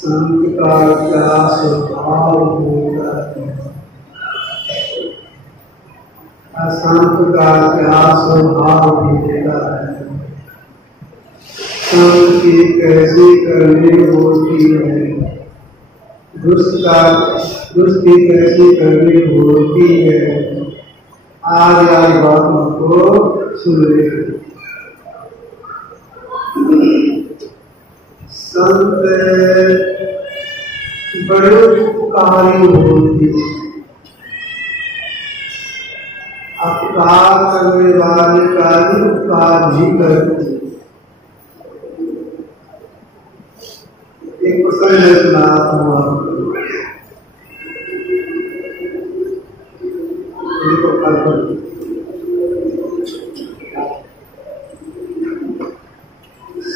संत का क्या स्वभाव होता है, असंत का क्या स्वभाव होता है, संत की कैसी करनी होती है, दुष्ट की कैसी करनी होती है। आज आज बातों को सुन ले। संत बड़े उपकारी होती, अपकार करने वाले का ही उपकार भी करते। एक प्रसंग सुनाता हूँ आपको।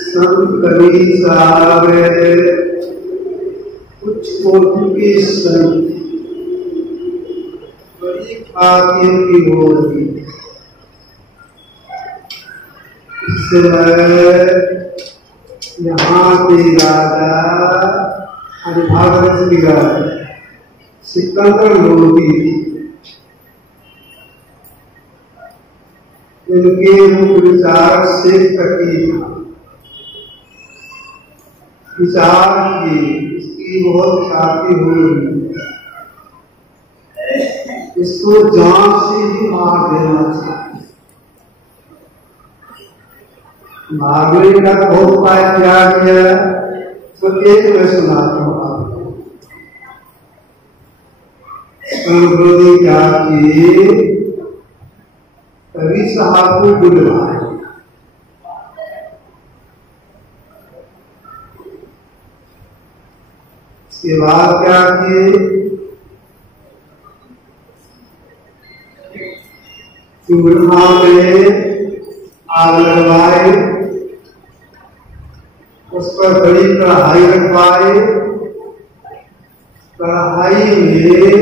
संत कबीर साहब कुछ पोर्तुगीज संत बड़ी खातिर की हो रही। इससे यहाँ के राजा हरिभागवत की राजा सिकंदर लोधी, इनके मुख्य विचार से तकी था। विचार की इसकी बहुत ख्याति हुई, इसको जान से ही मार देना चाहिए। मारने का बहुत उपाय क्या किया, तो एक मैं सुनाता हूँ आपको। संत क्या किए, कबीर साहब को बुलवाए। इसके बाद क्या किए, चूल्हा में आग लगवाए, उस पर बड़ी कढ़ाई रखवाए। कढ़ाई में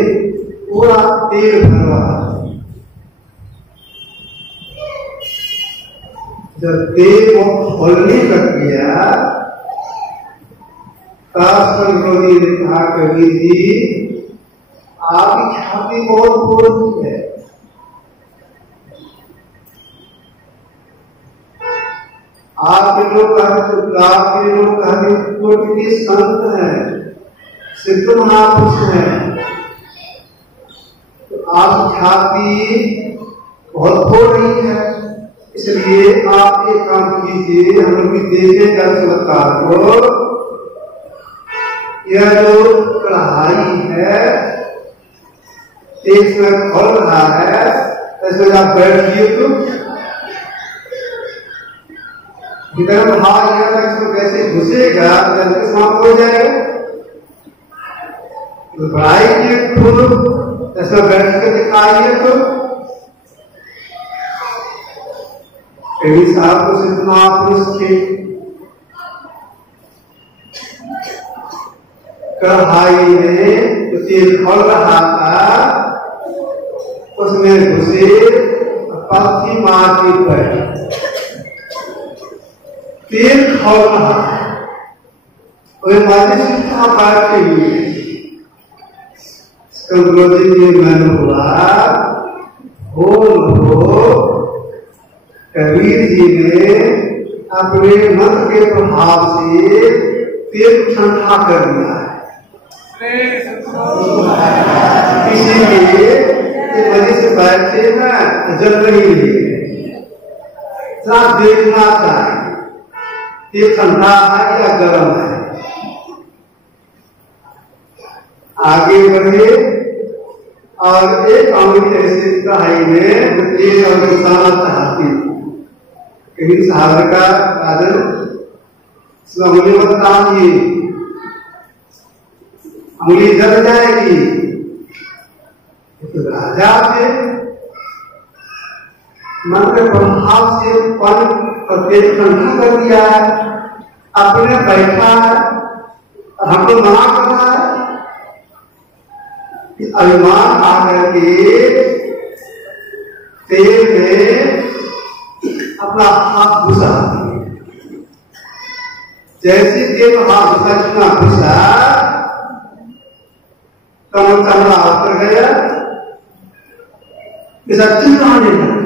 पूरा तेल भरवाए। जब तेल को खोलने लग गया, संतोषी ने कहा, कबीर जी आपकी ख्याति बहुत पूर्ण है, आपके लोग कहते संत हैं, सिद्ध महापुरुष हैं, तो आप ख्याति बहुत हो रही है। इसलिए आप एक काम कीजिए, हम भी देखें क्या चमत्कार को। यह जो कढ़ाई है एक में खोल रहा है, ऐसे आप बैठिए तो भीतर में हाथ गया, इसमें कैसे घुसेगा, जल्दी समाप्त हो जाएगा। तो बढ़ाई के खुद ऐसा बैठ कर दिखाइए तो कभी साहब को सिर्फ महापुरुष थे, कढ़ाई में तो तेल खोल रहा था, उसमें घुसे पत्थी माटी पर तेल खोल रहा है, वह माटी से कहाँ बैठे हुए गुरुजी जी मन हुआ हो कबीर जी ने अपने मन के प्रभाव से तेल ठंडा कर दिया है। इसीलिए वजह से बैठे ना जल रही है, देखना चाहिए तेल ठंडा है या गर्म है। आगे बढ़े और एक अंगुली ऐसे कढ़ाई में तेल और मसाला चाहती कभी साहब का राजन अंगुली मत डालिए, अंगुली जल जाएगी। तो राजा से मन के प्रभाव से पन और तेज ठंडा कर दिया है, अपने बैठा है, हमको मना कर रहा है। अभिमान आकर के तेल में अपना हाथ घुसा, जैसे तेल हाथ घुसा जितना घुसा कमर चमड़ा उतर गया, ऐसा चिल्लाने लगा,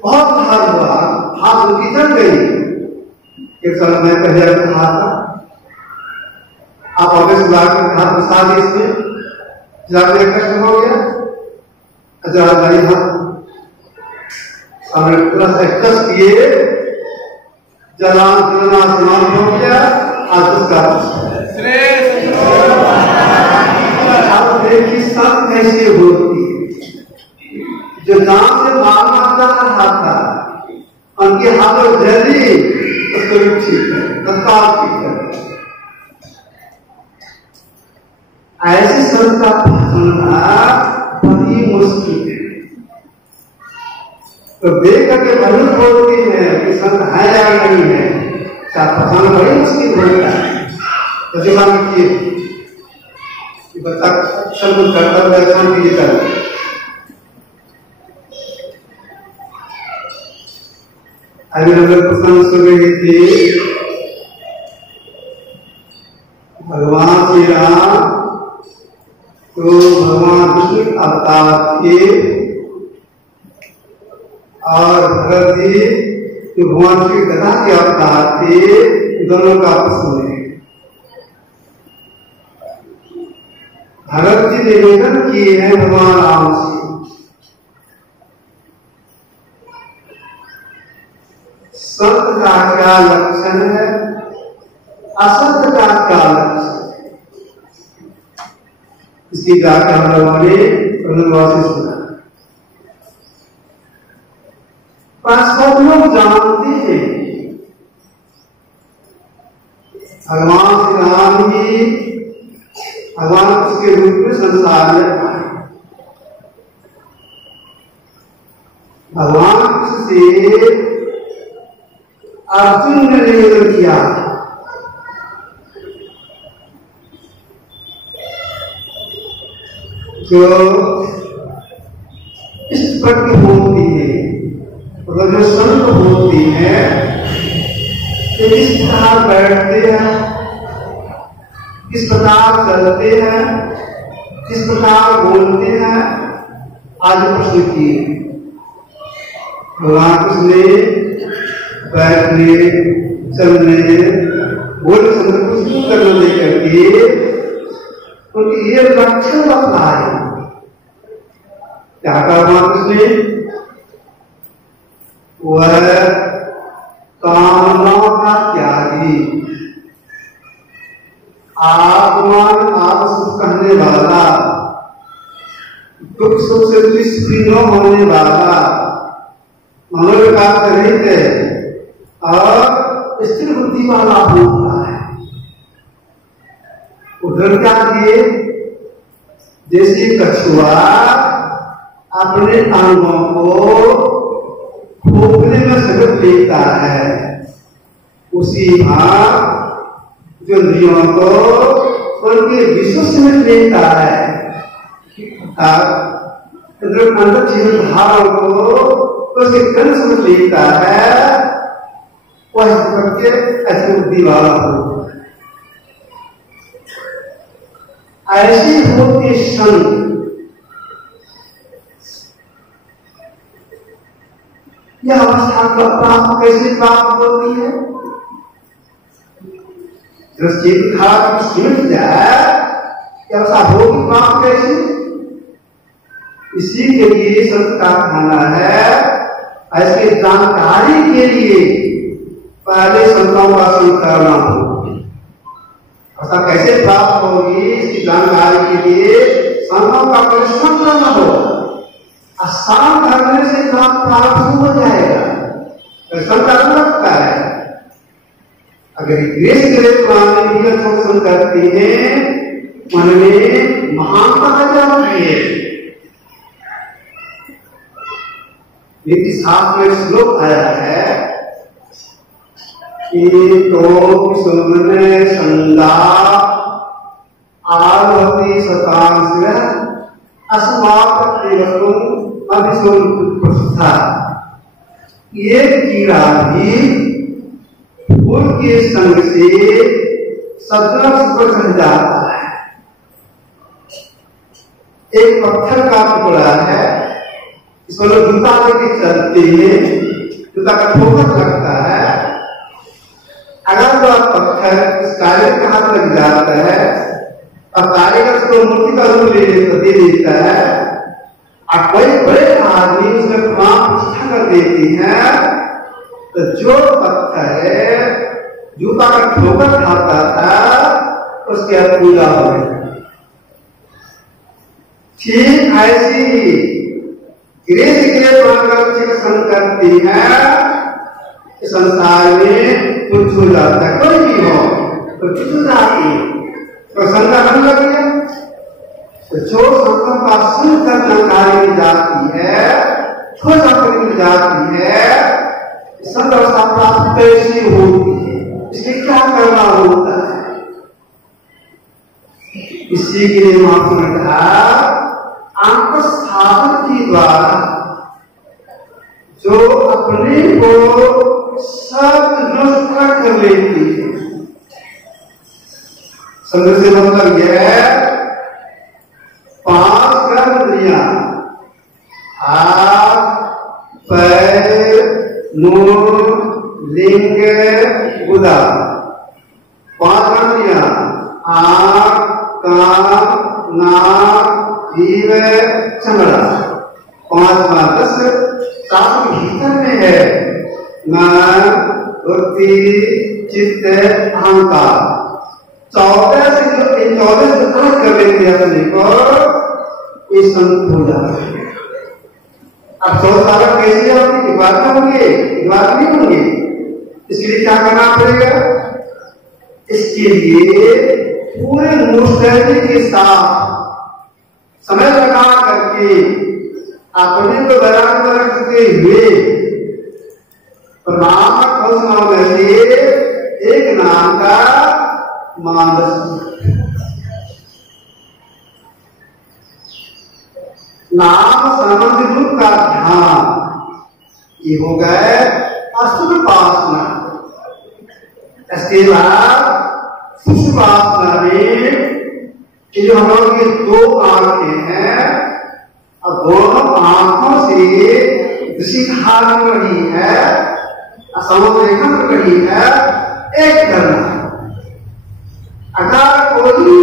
बहुत भार हुआ, हाथ उनकी जल गई। एक साल मैं पहले कहा था आप ऑफिस लाकर हाथ घुसा दी इसमें, जाकर कष्ट हो गया, अच्छा भाई हाथ हमने पूरा सा कष्ट किए, जलान जलना समान हो गया, आज उसका देखिए सब कैसे होती है, जो नाम से मारना चाह रहा था उनके हाथों जल्दी उसको ठीक है, तत्काल ठीक है। ऐसे संत का पहचानना बड़ी मुश्किल है। तो देख करके बहुत बोलती है कि संत है या नहीं है, पहचानना बड़ी मुश्किल होता है। तो मान लीजिए बच्चा शब्द करता हुआ काम कीजिए कर अभी अगर प्रसंग सुन रही थी, भगवान श्री राम तो भगवान विष्णु अवतार थे और भरत जी तो भगवान श्री गदा के अवतार थे, दोनों का प्रसंग है। भरत जी निवेदन किए हैं भगवान राम से, सत्य का क्या लक्षण है, असत्य का क्या लक्षण है, इसकी व्याख्या हम लोगों ने से सुना। पर सब लोग जानते हैं भगवान श्री राम ही भगवान उसके रूप में संसार में आए। भगवान से अर्जुन ने निवेदन किया, जो इस प्रति होती है, जो संत होती है, इस प्रकार बैठते हैं, किस प्रकार चलते हैं, किस प्रकार बोलते हैं, आज प्रश्न किए। भगवान कृष्ण बैठने चलने बोल कुछ करने लेकर के उनकी ये लक्षण बताए। क्या कहा भगवान कृष्ण? वह कामनाओं का त्यागी, आत्मान आप सुख कहने वाला, दुख सुख से निष्क्रिय होने वाला, मनोविकार रहित और स्थिर बुद्धि वाला होता है। उधर क्या किए, जैसे कछुआ अपने अंगों को खोखले में समेट लेता है, उसी भाव जो इंद्रियों को उनके विश्व समेट लेता है, अंदर जीवन भाव को उसके कण समेट लेता है, वह करके ऐसे बुद्धि वाला हो। ऐसी होती संग यह अवस्था प्राप्त कैसे प्राप्त होती है, जब चेतन धारा सिमट जाए यह अवस्था होगी प्राप्त कैसे। इसी के लिए संत का कहना है, ऐसे जानकारी के लिए पहले संतों का संग करना हो। ऐसा कैसे प्राप्त होगी, इसकी जानकारी के लिए संतों का परिश्रम करना हो। आसान करने से काम प्राप्त हो जाएगा, परिश्रम करना लगता है। अगर ग्रेस ग्रेस वाले शोषण करते हैं, मन में महानता आ जाती है। लेकिन साथ में श्लोक आया है कि तो सुमने संदा आरती शतांश अस्मात् एवं अभिसंप्रस्था। ये कीड़ा भी फूल के संग से सदनक्ष पर चढ़ जाता है। एक पत्थर का टुकड़ा है, इसमें लोग जूता लेके चलते हैं, जूता का ठोकर लगता है। अगर तो पत्थर इस कारीगर का हाथ लग जाता है और कारीगर उसको मूर्ति का रूप दे देता है, और कोई बड़े आदमी उसमें प्रमाण प्रतिष्ठा कर देती है, तो जो पत्थर है जूता का ठोकर खाता था उसके अब पूजा हो गई। ठीक ऐसी ग्रेस ग्रेस संग करती है, संसार में कुछ हो जाता है, कोई भी हो तो कुछ हो जाती है, तो संगा बन लग गया। तो जो संतों का संग करना कार्य में जाती है, जो संग में जाती है, संत अवस्था प्राप्त कैसे होती है, इसलिए क्या करना होता है। इसी के लिए महात्मा ने कहा, आंख स्थापन के द्वारा जो अपने को सब नष्ट कर लेती है। संग से मतलब यह है, पांच कर्मेंद्रियां हाथ पैर मुंह लिंग गुदा, पांच कर्मेंद्रियां आंख कान नाक जीव चमड़ा, पांच मानस शास्त्र भीतर में है, मन वृत्ति चित्त अहंकार। 14 से जो इन 14 से अलग कर लेते हैं अपने को, ये संत हो जाते हैं। अब 14 अलग कैसे होंगे, एक बात में होंगे, एक बात नहीं होंगे। इसके लिए क्या करना पड़ेगा, इसके लिए पूरे मुस्तैदी के साथ समय लगा करके अपने को बराबर रखते हुए नाम में से एक नाम का मानस, नाम संबंधी रूप का ध्यान, ये हो गए अष्टोपासना। इसके बाद सुषुप्तावस्था में जो हम लोग ये दो आंखें हैं, और दोनों आंखों से दृष्टि धारण कर रही है, समोलेखन कर रही है, एक करना। अगर कोई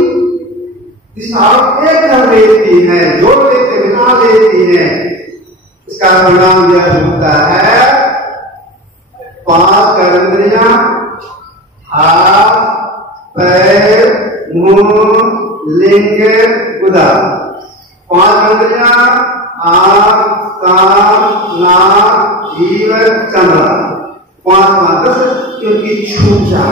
दिशा एक कर लेती है, जोड़ लेते बिना लेती है, इसका परिणाम यह होता है, पांच कर्मेंद्रियां हाथ पैर मुंह लिंग गुदा, पांच इंद्रियां आंख कान नाक जीव चमड़ा, पांच मानस क्योंकि छूट जा।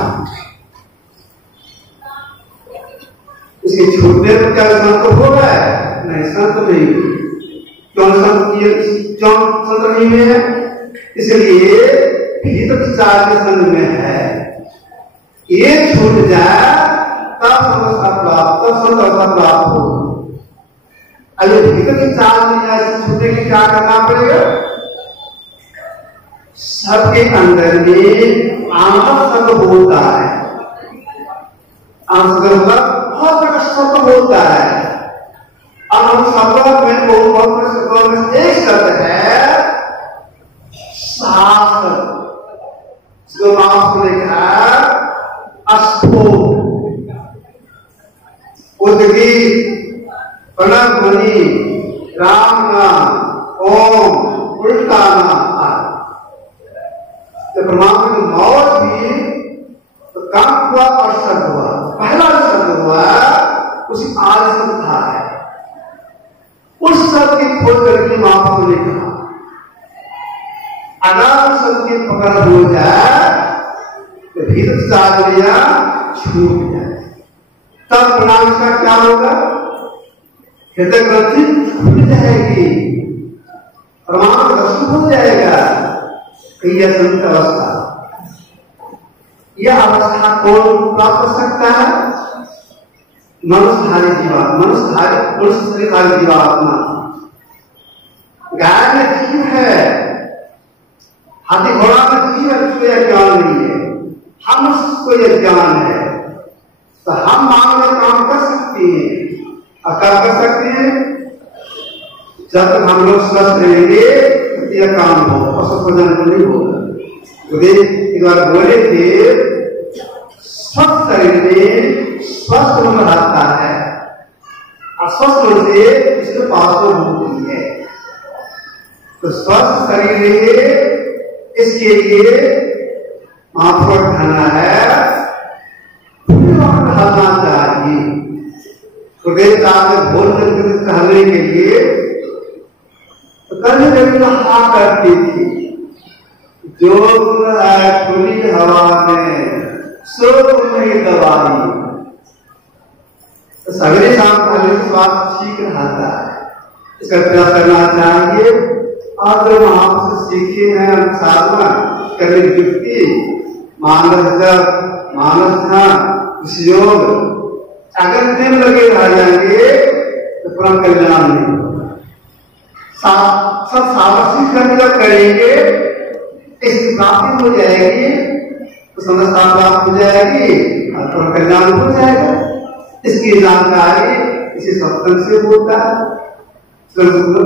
इसके छूटने पर क्या संत हो रहा है? नहीं, संत नहीं। क्यों संत नहीं हुए हैं? इसलिए भीतर चार के संग में है, ये छूट जाए तब समस्या प्राप्त, तब संतोषा प्राप्त हो। अगर भीतर की चाल में जाए छूटने के क्या करना पड़ेगा? सबके अंदर में आनंद शब्द होता है, आनंद होगा, बहुत बड़ा शब्द होता है। अब हम शब्दों में बहुत शब्दों में एक शब्द है शास्त्र, जो नाम लिखा है अस्थो, उद्गीत, प्रणव ध्वनि, राम नाम, ओम, उल्टा नाम। जब परमात्मा की मौत हुई तो काम हुआ और शब्द हुआ, पहला शब्द हुआ उसी आदि शब्द था है। उस शब्द की खोज करके महाप्रभु ने कहा अगर शब्द की पकड़ हो जाए तो भीतर चालिया छूट जाए, तब परिणाम का क्या होगा? हृदय ग्रंथि खुल जाएगी, परमात्मा दर्शन हो जाएगा। यह संत अवस्था, यह अवस्था कौन प्राप्त कर सकता है? मनुष्यधारी जीवात्मा, मनुष्यधारी जीवात्मा। गाय में जीव है, हाथी घोड़ा में जीव है, उसको यह ज्ञान नहीं है, हम उसको यह ज्ञान है। तो हम मानव काम कर सकते हैं, और क्या कर सकते हैं? जब तक हम लोग स्वस्थ रहेंगे यह काम हो, असुख नहीं होगा। तो एक बार बोले थे स्वस्थ शरीर में स्वस्थ मन रहता है, अस्वस्थ मन से इसमें पावर होती है। तो स्वस्थ शरीर में इसके लिए महात्मा खाना है, रहना चाहिए। तो भोल कहने के लिए कभी कभी कहा करती थी जो खुली हवा में सो नहीं दबाई। तो सवेरे शाम खाने के बाद ठीक रहता है, इसका प्रयास करना चाहिए। और जो वहां से सीखे हैं साधना करने की युक्ति, मानस जब मानस योग अगर दिन लगे रह जाएंगे तो परम कल्याण नहीं होगा। सब सावधानी करके जब करेंगे इसकी प्राप्ति हो जाएगी, तो समझता प्राप्त हो जाएगी और परम कल्याण हो जाएगा। इसकी जानकारी इसी सत्संग से होता है।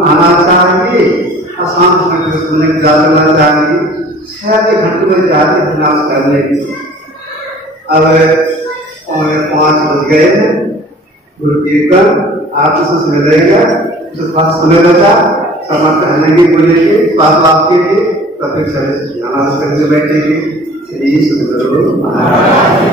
आना चाहिए, अशांत सुनने की जाना चाहिए, 6 घंटे में जाते विनाश करने की। अब 5 बज गए हैं, गुरु कीर्तन आप उसमें रहेगा, उसके पास समय बचा समझ कहने की बोलेंगे बात के लिए, तब फिर करके बैठेंगे। श्री सुंदर महाराज।